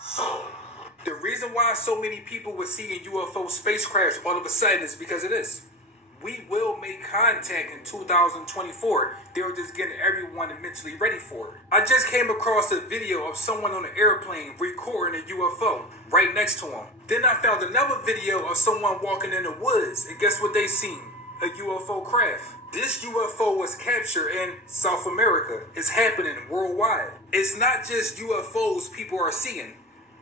So, the reason why so many people were seeing UFO spacecrafts all of a sudden is because of this. We will make contact in 2024. They were just getting everyone mentally ready for it. I just came across a video of someone on an airplane recording a UFO right next to him. Then I found another video of someone walking in the woods, and guess what they seen? A UFO craft. This UFO was captured in South America. It's happening worldwide. It's not just UFOs people are seeing.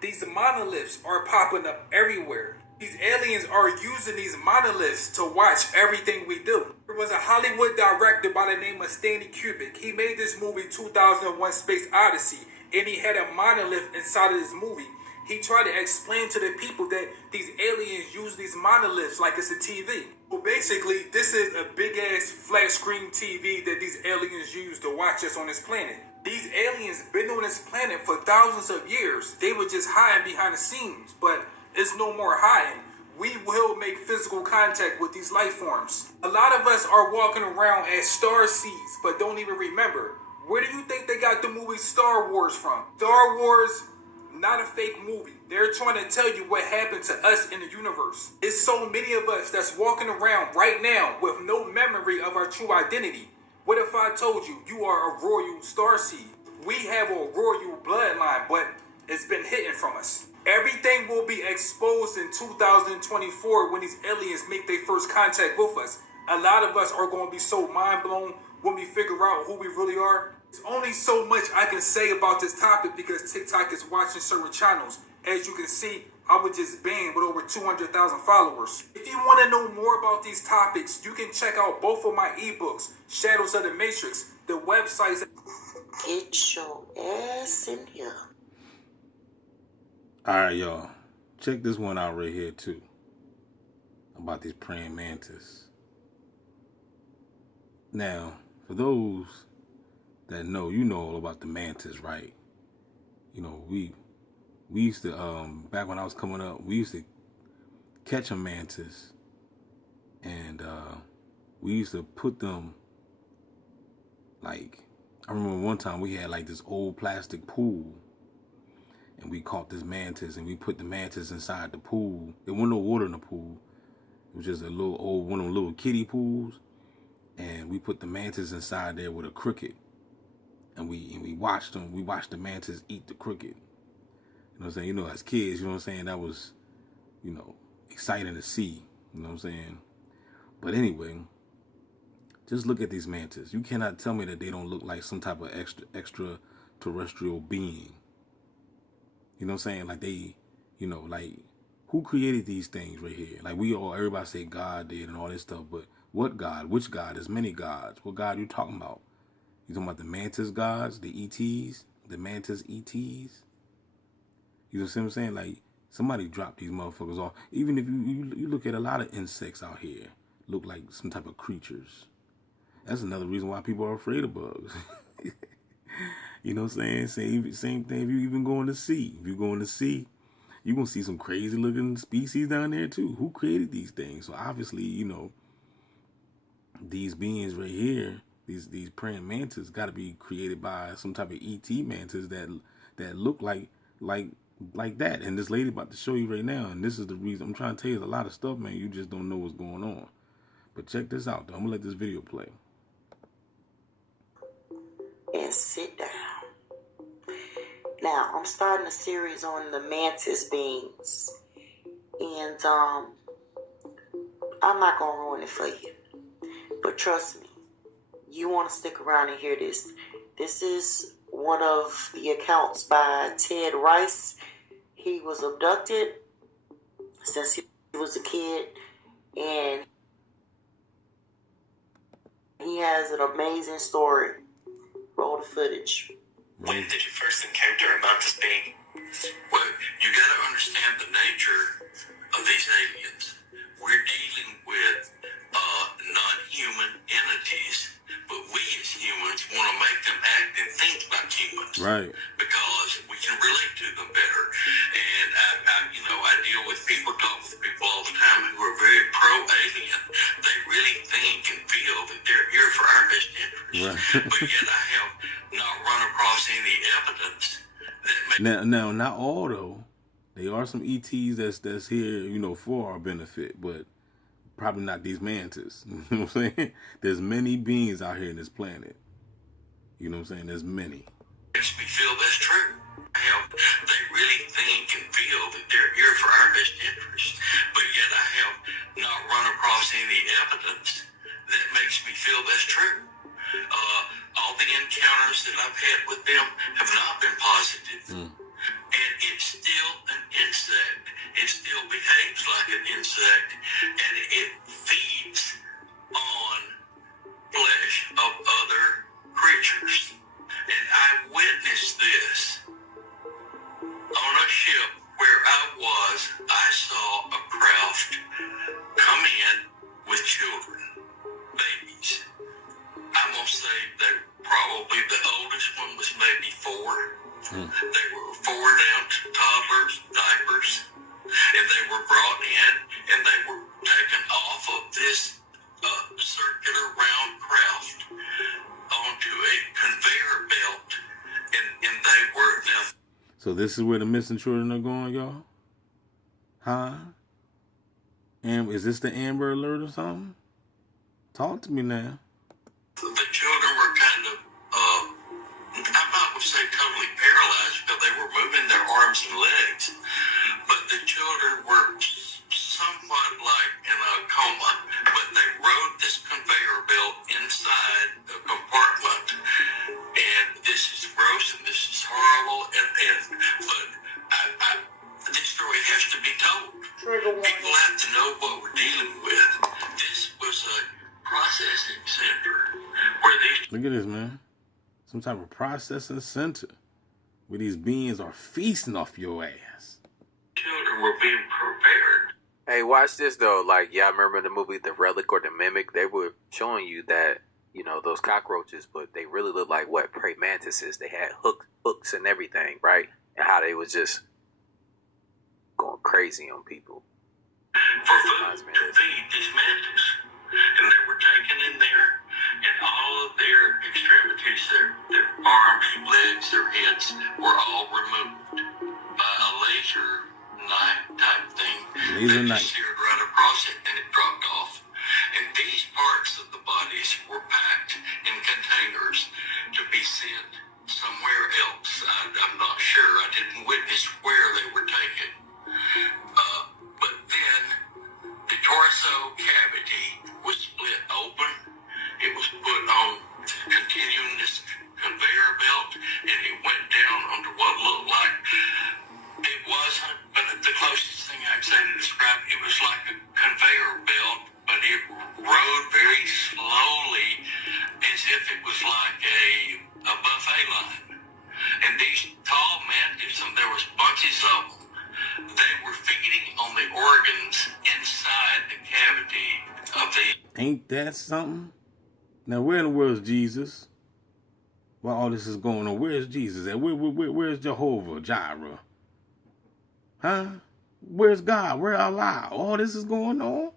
These monoliths are popping up everywhere. These aliens are using these monoliths to watch everything we do. There was a Hollywood director by the name of Stanley Kubrick. He made this movie 2001 Space Odyssey, and he had a monolith inside of this movie. He tried to explain to the people that these aliens use these monoliths like it's a TV. Well, basically, this is a big-ass flat screen TV that these aliens use to watch us on this planet. These aliens been on this planet for thousands of years. They were just hiding behind the scenes, but it's no more hiding. We will make physical contact with these life forms. A lot of us are walking around as star seeds, but don't even remember. Where do you think they got the movie Star Wars from? Star Wars, not a fake movie. They're trying to tell you what happened to us in the universe. It's so many of us that's walking around right now with no memory of our true identity. What if I told you you are a royal starseed? We have a royal bloodline, but it's been hidden from us. Everything will be exposed in 2024 when these aliens make their first contact with us. A lot of us are going to be so mind blown when we figure out who we really are. There's only so much I can say about this topic because TikTok is watching certain channels. As you can see, I was just banned with over 200,000 followers. If you want to know more about these topics, you can check out both of my ebooks, Shadows of the Matrix, the websites. Get your ass in here. Alright, y'all. Check this one out right here, too. About these praying mantis. Now, for those that know, you know all about the mantis, right? You know, we used to, back when I was coming up, we used to catch a mantis. And we used to put them, like, I remember one time we had like this old plastic pool. And we caught this mantis and we put the mantis inside the pool. There wasn't no water in the pool. It was just a little old, one of them little kiddie pools. And we put the mantis inside there with a cricket. And we watched them. We watched the mantis eat the cricket. You know what I'm saying? You know, as kids, you know what I'm saying? That was, you know, exciting to see. You know what I'm saying? But anyway, just look at these mantis. You cannot tell me that they don't look like some type of extraterrestrial being. You know what I'm saying? Like they, you know, like who created these things right here? Like everybody say God did and all this stuff, but what God? Which God? There's many gods. What God are you talking about? You talking about the mantis gods, the ETs, the mantis ETs? You know what I'm saying? Like somebody dropped these motherfuckers off. Even if you look at a lot of insects out here, look like some type of creatures. That's another reason why people are afraid of bugs. You know what I'm saying? Same thing if you even go in the sea. If you go in the sea, you're going to see some crazy looking species down there too. Who created these things? So obviously, you know, these beings right here, these praying mantis got to be created by some type of ET mantis that look like that. And this lady about to show you right now, and this is the reason I'm trying to tell you a lot of stuff, man. You just don't know what's going on. But check this out, though. I'm going to let this video play. And sit down. Now, I'm starting a series on the mantis beings. And I'm not going to ruin it for you. But trust me, you want to stick around and hear this. This is one of the accounts by Ted Rice. He was abducted since he was a kid. And he has an amazing story. Roll the footage. When did you first encounter a mantis being? Well, you got to understand the nature of these aliens. We're dealing with non-human entities, but we as humans want to make them act and think like humans. Right. Because we can relate to them better. And I deal with people, talk with people all the time who are very pro-alien. They really think and feel that they're here for our best interest. Right. But yet I have not run across any evidence that Now, not all though. There are some ETs that's here, for our benefit, but probably not these mantis. You know what I'm saying? There's many beings out here in this planet. You know what I'm saying? There's many. Makes me feel that's true. How they really think and feel that they're here for our best interest, but yet I have not run across any evidence that makes me feel that's true. All the encounters that I've had with them have not been positive. And it's still an insect. It still behaves like an insect, and it feeds on flesh of other creatures. And I witnessed this on a ship where I was. I saw a craft come in with children, babies. I'm going to say that probably the oldest one was maybe 4. They were 4 down to toddlers, diapers, and they were brought in and they were taken off of this circular round craft onto a conveyor belt, and they were now. So this is where the missing children are going, y'all? Huh? And is this the Amber Alert or something? Talk to me now. The children were kind of, I'm not going to say totally paralyzed because they were moving their arms and legs, but the children were somewhat like in a coma, but they rode this conveyor belt inside a compartment, and this is gross and this is horrible, but this story has to be told. People have to know what we're dealing with. This was a processing center where these... Look at this, man. Some type of processing center where these beings are feasting off your ass. children were being prepared. Hey, watch this though. Like, y'all remember the movie The Relic or The Mimic? They were showing you that, those cockroaches, but they really look like what praying mantises. They had hooks and everything, right? And how they was just going crazy on people. For food to feed these mantis. And they were taken in there, and all of their extremities, their arms, legs, their heads, were all removed by a laser knife type thing. Laser that knife. Seared right across it, and it dropped off. And these parts of the bodies were packed in containers to be sent somewhere else. I'm not sure. I didn't witness where they were taken. But then the torso cavity was split open. It was put on continuing this conveyor belt, and it went down onto what looked like, it wasn't, but the closest thing I'd say to describe it was like a conveyor belt, but it rode very slowly as if it was like a buffet line. And these tall mantis, and there was bunches of them, they were feeding on the organs inside the cavity of the... Ain't that something? Now, where in the world is Jesus? While all this is going on, where's Jesus at? Where's Jehovah Jireh? Huh? Where's God? Where Allah? All this is going on? You know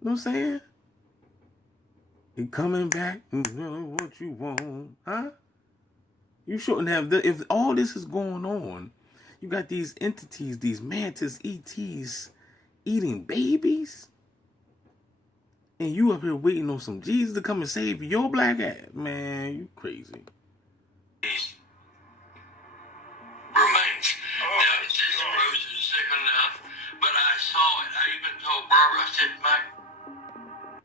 what I'm saying? He coming back and doing what you want. Huh? You shouldn't have... If all this is going on, you got these entities, these mantis, ETs, eating babies, and you up here waiting on some Jesus to come and save your black ass. Man, you crazy. These remains. Now, it says the rose is sick enough, but I saw it. I even told Barbara, I said, Mike,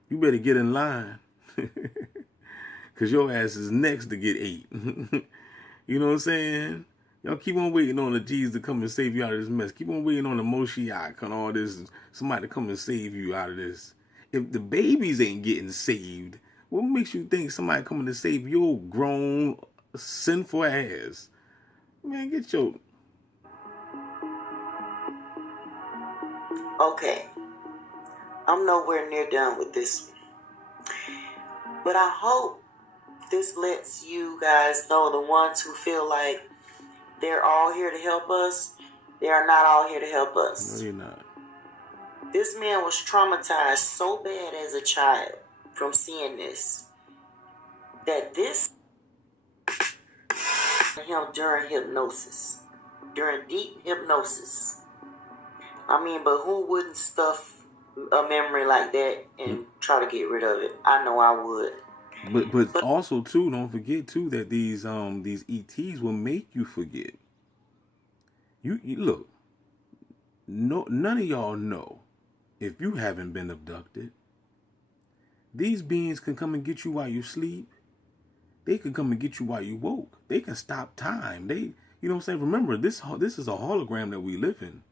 You better get in line. Because your ass is next to get ate. You know what I'm saying? Y'all keep on waiting on the Jesus to come and save you out of this mess. Keep on waiting on the Moshiach and all this. Somebody to come and save you out of this. If the babies ain't getting saved, what makes you think somebody coming to save your grown, sinful ass? Man, get your... Okay. I'm nowhere near done with this one. But I hope this lets you guys know, the ones who feel like they're all here to help us, they are not all here to help us. No, you're not. This man was traumatized so bad as a child from seeing this, that this him during hypnosis, during deep hypnosis. I mean, but who wouldn't stuff a memory like that and try to get rid of it? I know I would. But also too, don't forget too that these ETs will make you forget. You look, no, none of y'all know if you haven't been abducted. These beings can come and get you while you sleep. They can come and get you while you woke. They can stop time. You know what I'm saying? Remember, this is a hologram that we live in.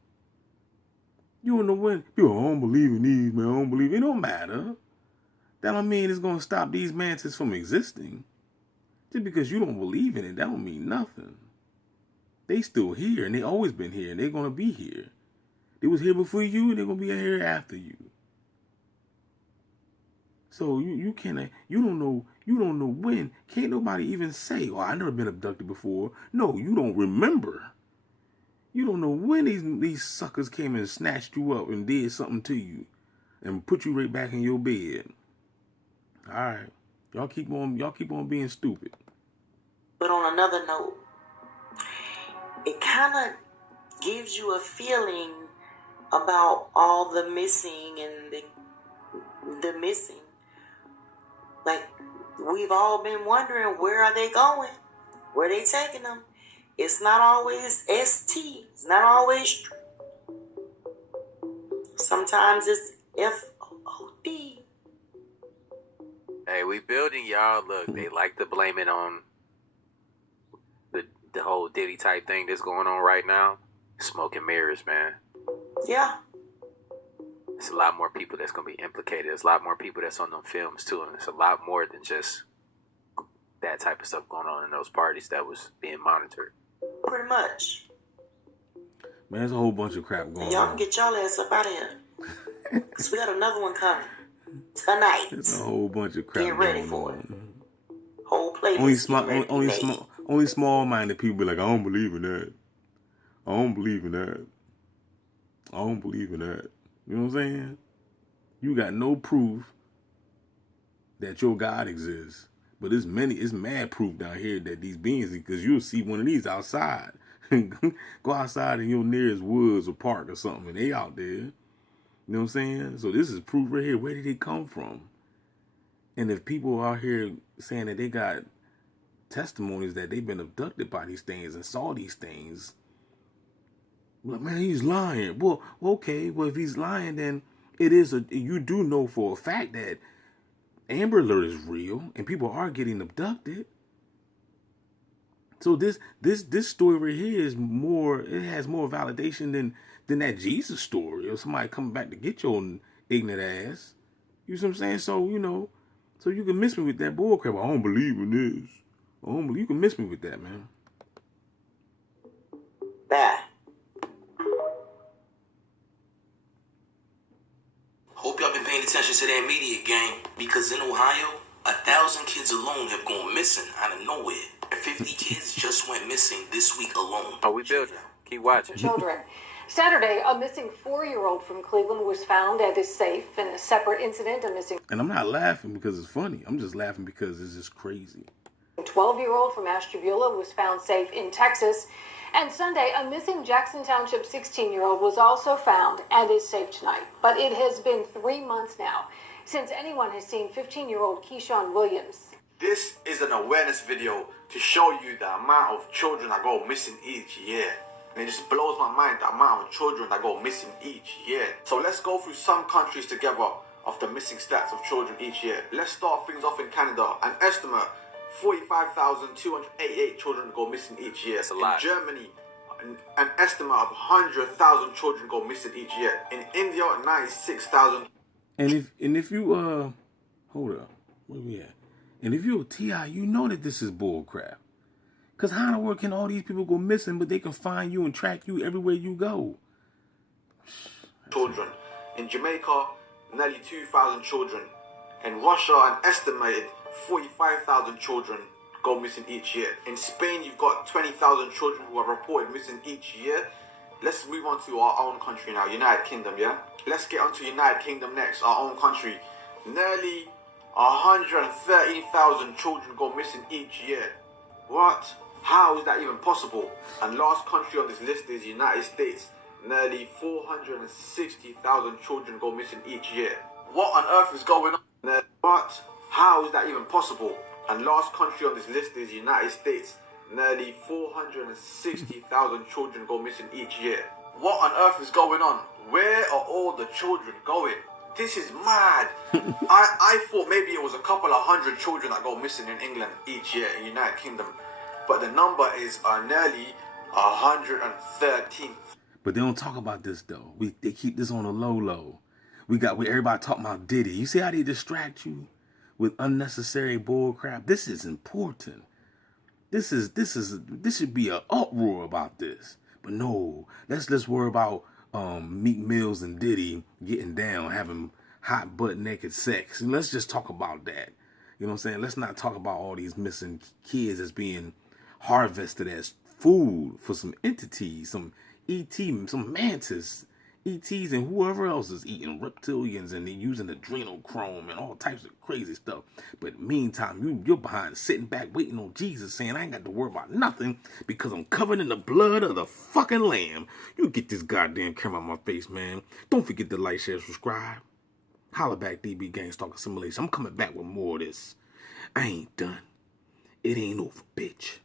You don't know when. People, I don't believe in these, man. I don't believe. It don't matter. That don't mean it's going to stop these mantis from existing. Just because you don't believe in it, that don't mean nothing. They still here, and they always been here, and they're going to be here. They was here before you, and they're going to be here after you. So you don't know when. Can't nobody even say, oh, I never been abducted before. No, you don't remember. You don't know when these suckers came and snatched you up and did something to you and put you right back in your bed. All right. Y'all keep on being stupid. But on another note, it kind of gives you a feeling about all the missing and the missing. Like, we've all been wondering, where are they going? Where are they taking them? It's not always ST. It's not always. Sometimes it's FOD. Hey, we building y'all. Look, they like to blame it on the whole Diddy type thing that's going on right now. Smoke and mirrors, man. Yeah. There's a lot more people that's going to be implicated. There's a lot more people that's on them films, too. And it's a lot more than just that type of stuff going on in those parties that was being monitored. Pretty much. Man, there's a whole bunch of crap going on. Y'all can get y'all ass up out of here. Because we got another one coming tonight. There's a whole bunch of crap Get ready going for on. it. Whole playlist. Only small-minded people be like, I don't believe in that. I don't believe in that. I don't believe in that. You know what I'm saying? You got no proof that your God exists. But it's mad proof down here that these beings, because you'll see one of these outside. Go outside in your nearest woods or park or something, and they out there. You know what I'm saying? So this is proof right here. Where did they come from? And if people are out here saying that they got testimonies that they've been abducted by these things and saw these things, well, man, he's lying. Well, okay. Well, if he's lying, then you do know for a fact that Amber Alert is real and people are getting abducted. So this story right here is more. It has more validation than that Jesus story or somebody coming back to get your ignorant ass. You see what I'm saying? So so you can miss me with that bullcrap. I don't believe in this. You can miss me with that, man. Bye. Hope y'all been paying attention to that media game, because in Ohio, 1,000 kids alone have gone missing out of nowhere. 50 kids just went missing this week alone. Oh, we building. Keep watching. Children. Saturday, a missing 4-year-old from Cleveland was found at his safe. In a separate incident, a missing... And I'm not laughing because it's funny. I'm just laughing because it's just crazy. 12-year-old from Ashtabula was found safe in Texas. And Sunday, a missing Jackson Township 16-year-old was also found and is safe tonight. But it has been 3 months now since anyone has seen 15-year-old Keyshawn Williams. This is an awareness video to show you the amount of children that go missing each year. And it just blows my mind, the amount of children that go missing each year. So let's go through some countries together of the missing stats of children each year. Let's start things off in Canada. An estimate, 45,288 children go missing each year. That's a lot. In Germany, an estimate of 100,000 children go missing each year. In India, 96,000. And if you hold up, where we at? And if you're a T.I., you know that this is bull crap. Because how in the world can all these people go missing, but they can find you and track you everywhere you go? Children. In Jamaica, nearly 2,000 children. In Russia, an estimated 45,000 children go missing each year. In Spain, you've got 20,000 children who are reported missing each year. Let's move on to our own country now, United Kingdom, yeah? Let's get on to United Kingdom next, our own country. Nearly 113,000 children go missing each year. What? How is that even possible? And last country on this list is United States. Nearly 460,000 children go missing each year. What on earth is going on? What? How is that even possible? And last country on this list is United States. Nearly 460,000 children go missing each year. What on earth is going on? Where are all the children going? This is mad. I thought maybe it was a couple of hundred children that go missing in England each year in United Kingdom. But the number is nearly 113. But they don't talk about this though. They keep this on the low. Everybody talking about Diddy. You see how they distract you with unnecessary bull crap? This is important. This should be an uproar about this. But no, let's worry about Meek Mills and Diddy getting down, having hot butt naked sex. And let's just talk about that. You know what I'm saying? Let's not talk about all these missing kids as being harvested as food for some entities, some ET, some mantis, ETs, and whoever else is eating reptilians and they're using adrenochrome and all types of crazy stuff. But meantime, you're behind sitting back waiting on Jesus saying, I ain't got to worry about nothing because I'm covered in the blood of the fucking Lamb. You get this goddamn camera on my face, man. Don't forget to like, share, subscribe. Holla back, DB Gangs Talk Assimilation. I'm coming back with more of this. I ain't done. It ain't over, bitch.